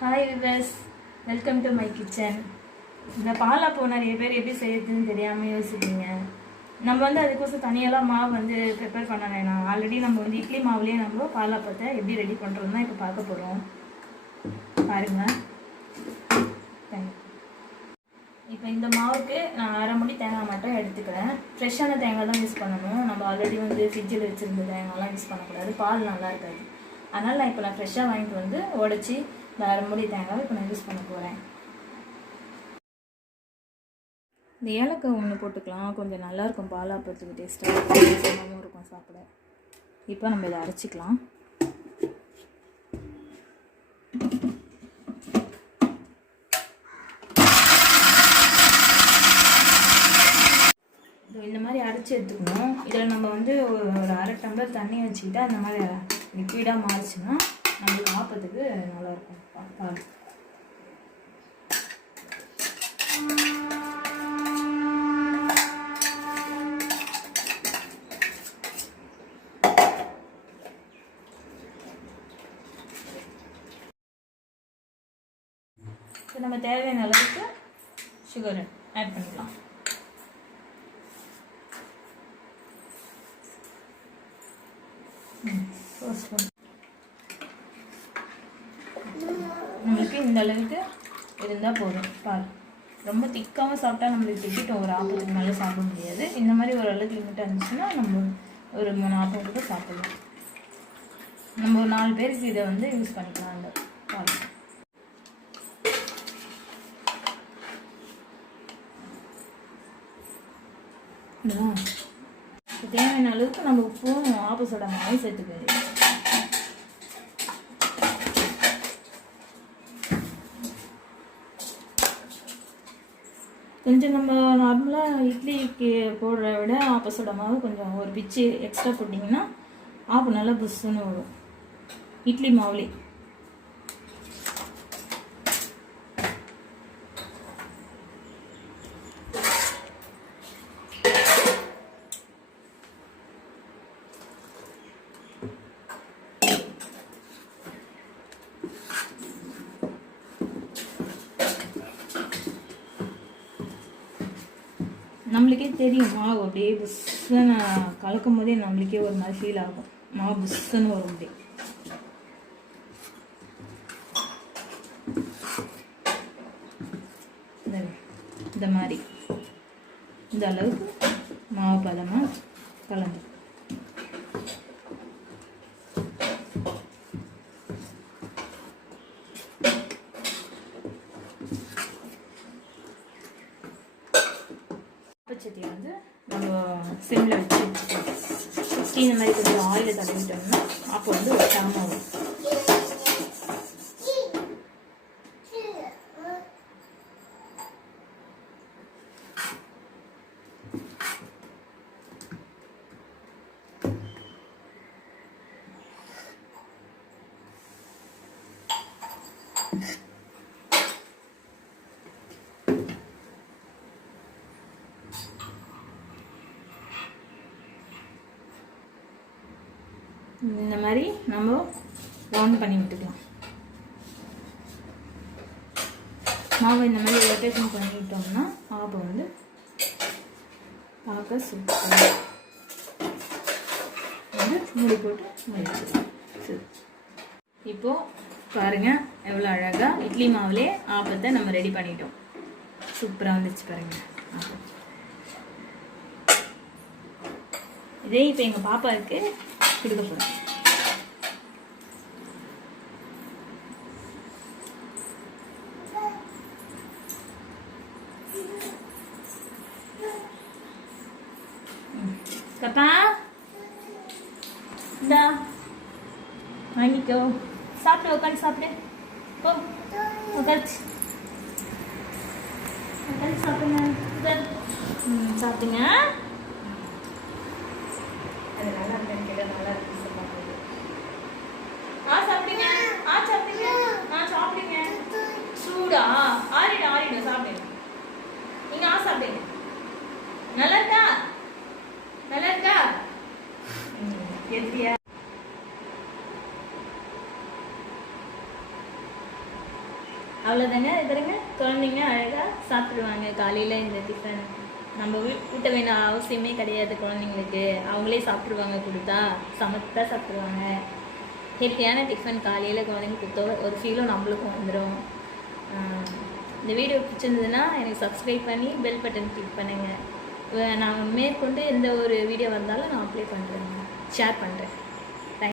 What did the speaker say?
Hi viewers welcome to my kitchen இந்த பாலாப்பூ நிறைய பேர் எப்படி செய்யறதுன்னு தெரியாமல் யோசிப்பீங்க. நம்ம வந்து அதுக்கோசம் தனியெல்லாம் மாவு வந்து ப்ரிப்பேர் பண்ண வேணாம். ஆல்ரெடி நம்ம வந்து இட்லி மாவுலேயே நம்ம பாலாப்பத்தை எப்படி ரெடி பண்ணுறோம் தான் இப்போ பார்க்க போகிறோம் பாருங்கள் இப்போ இந்த மாவுக்கு நான் அரை மணி தேங்காய் மட்டும் எடுத்துக்கிறேன். ஃப்ரெஷ்ஷான தேங்காய் தான் யூஸ் பண்ணணும். நம்ம ஆல்ரெடி வந்து ஃப்ரிட்ஜில் வச்சுருந்த தேங்காய்லாம் யூஸ் பண்ணக்கூடாது. பால் நல்லா இருக்காது. அதனால் நான் இப்போ நான் ஃப்ரெஷ்ஷாக வாங்கிட்டு வந்து உடச்சி வேறு மூடி முடி இப்போ நான் யூஸ் பண்ண போகிறேன் இந்த ஏலக்காய் ஒன்று போட்டுக்கலாம். கொஞ்சம் நல்லாயிருக்கும் பாலாப்பத்துக்கு டேஸ்ட்டாக இருக்கும். சாப்பிட. இப்போ நம்ம இதை அரைச்சிக்கலாம். இந்த மாதிரி அரைச்சி எடுத்துக்கணும். இதில் நம்ம வந்து ஒரு ஒரு அரை டம்ளர் தண்ணி வச்சுக்கிட்டா அந்த மாதிரி லிக்விடாக மாறிச்சுன்னா நம்மளுக்கு ஆப்பத்துக்கு நல்லாயிருக்கும். பால் இப்போ நம்ம தேவையான அளவுக்கு சுகர் ஆட் பண்ணிக்கலாம் ம், ஒரு spoon. நம்மளுக்கு இந்த அளவுக்கு இருந்தால் போதும். பால் ரொம்ப திக்காமல் சாப்பிட்டா நம்மளுக்கு திக்கிட்டோம் ஒரு ஆப்பத்துக்கு மேலே சாப்பிட முடியாது. இந்த மாதிரி ஒரு அளவுக்கு லிமிட்டாக இருந்துச்சுன்னா நம்ம ஒரு மூணு ஆப்பம் கூட சாப்பிடலாம். நம்ம ஒரு நாலு பேருக்கு இதை வந்து யூஸ் பண்ணிக்கலாம் அந்த பால். தேவையான அளவுக்கு நம்ம உப்பும் ஆப்போசோட மாவும் சேர்த்துக்க கொஞ்சம் நம்ம நார்மலாக இட்லிக்கு போடுறத விட ஆப்போசிட்டமாக மாவு கொஞ்சம் ஒரு பிச்சு எக்ஸ்ட்ரா போட்டிங்கன்னா ஆப்பு நல்லா புஷ்ஷுன்னு வரும். இட்லி மாவுலே. நம்மளுக்கே தெரியும் மாவு அப்படியே புஷ்ஷுன்னு கலக்கும் போதே நம்மளுக்கே ஒரு மாதிரி ஃபீல் ஆகும். மாவு புஷ்ஷுன்னு வரும் அப்படியே இந்த மாதிரி. இந்த அளவுக்கு மாவு பதமாக கலந்து. பச்சத்தி வந்து நம்ம சிம்மில் வச்சு சுற்றி இந்த மாதிரி கொஞ்சம் ஆயிலை தடவிட்டோம்னா அப்போ வந்து ஒட்டாமல் வரும். இந்த மாதிரி நம்ம ரவுண்ட் பண்ணி விட்டுக்கலாம். மாவு இந்த மாதிரி ரொட்டேஷன் பண்ணிவிட்டோம்னா மாவு வந்து பார்க்க சூப்பராக வந்து மூடி போட்டு முடிச்சிடலாம். சரி. இப்போது பாருங்கள் எவ்வளோ அழகாக இட்லி மாவுலே ஆப்பத்தை நம்ம ரெடி பண்ணிட்டோம். சூப்பராக வந்துச்சு பாருங்கள் ஆப்பம் இதே இப்போ எங்கள் பாப்பாவுக்கு கொடுக்க போகிறேன் கப்பா இந்தா வாங்கிக்கோ. சாப்பிடு உட்காந்து சாப்பிடு. போ உட்காந்து உட்காந்து சாப்பிடுங்க. சாப்பிடுங்க. நல்லா இருக்குன்னு சொன்னாங்க. ஆ சாப்பிடுங்க ஆ சாப்பிடுங்க ஆ சாப்பிடுங்க சூடா? ஆறிடும் ஆறிடும் சாப்பிடுங்க நீங்க ஆ சாப்பிடுங்க. நல்லா இருக்கா நல்லா இருக்கா ம், எப்படியா அவ்வளோதாங்க இதுங்க குழந்தைங்க அழகாக சாப்பிடுவாங்க காலையில் இந்த டிஃபன் நம்ம ஊட்ட வேணும் அவசியமே கிடையாது குழந்தைங்களுக்கு. அவங்களே சாப்பிட்ருவாங்க கொடுத்தா சமத்தா சாப்பிட்ருவாங்க ஹெல்த்தியான டிஃபன் காலையில் குழந்தைங்க கொடுத்தோ ஒரு ஃபீலும் நம்மளுக்கும் வந்துடும் இந்த வீடியோ பிடிச்சிருந்ததுன்னா எனக்கு சப்ஸ்கிரைப் பண்ணி பெல் பட்டன் கிளிக் பண்ணுங்கள் நான் மேற்கொண்டு எந்த ஒரு வீடியோ வந்தாலும் நான் அப்ளை பண்ணுறேன் ஷேர் பண்ணுறேன்